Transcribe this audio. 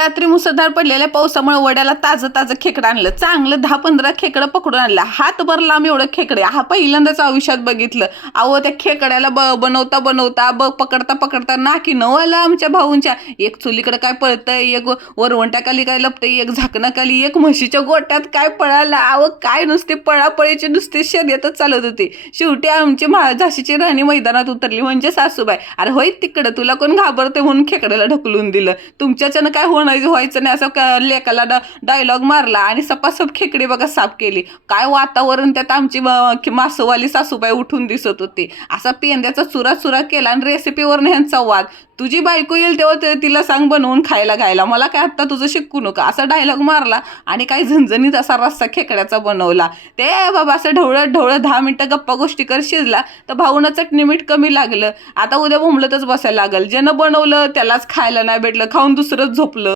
रात्री मुसळधार पडलेल्या पावसामुळे वड्याला ताजं ताजं खेकडं आणलं. चांगलं 10-15 खेकडं पकडून आणलं. हातभर लांब एवढं खेकडे. हा पहिल्यांदाच आयुष्यात बघितलं. अहो त्या खेकड्याला बनवता बनवता पकडता पकडता नाकी नवाला आमच्या भाऊंच्या. एक चुलीकडे काय पळतंय, एक वरवंट्याखाली काय लपतंय, एक झाकणाखाली, एक म्हशीच्या गोट्यात काय पळाला. अहो काय नुसते पळापळीचे नुसते शर्यतच चालत होते. शेवटी आमची झाशीची राणी मैदानात उतरली म्हणजे सासूबाई. अरे होय तिकडं तुला कोण घाबरते म्हणून खेकड्याला ढकलून दिलं. तुमच्याच्यानं काय होणार व्हायचं नाही असं लेकाला डायलॉग मारला आणि सपासप खेकडे बघा साफ केली. काय वातावरण त्यात आमची मासवाली सासूबाई उठून दिसत होती. असा पेंद्याचा चुरा केला आणि रेसिपीवर ह्यांचा वाद. तुझी बायको येईल तेव्हा तिला सांग बनवून खायला घायला, मला काय आत्ता तुझं शिकू नका असा डायलॉग मारला आणि काही झणझणीत असा रस्सा खेकड्याचा बनवला. ते बाबा असं ढवळत 10 मिनिटं गप्पा गोष्टी कर शिजला तर भाऊनं चटणी मीठ कमी लागलं. आता उद्या बोंबलतच बसायला लागल. ज्यानं बनवलं त्यालाच खायला नाही भेटलं, खाऊन दुसरंच झोपलं.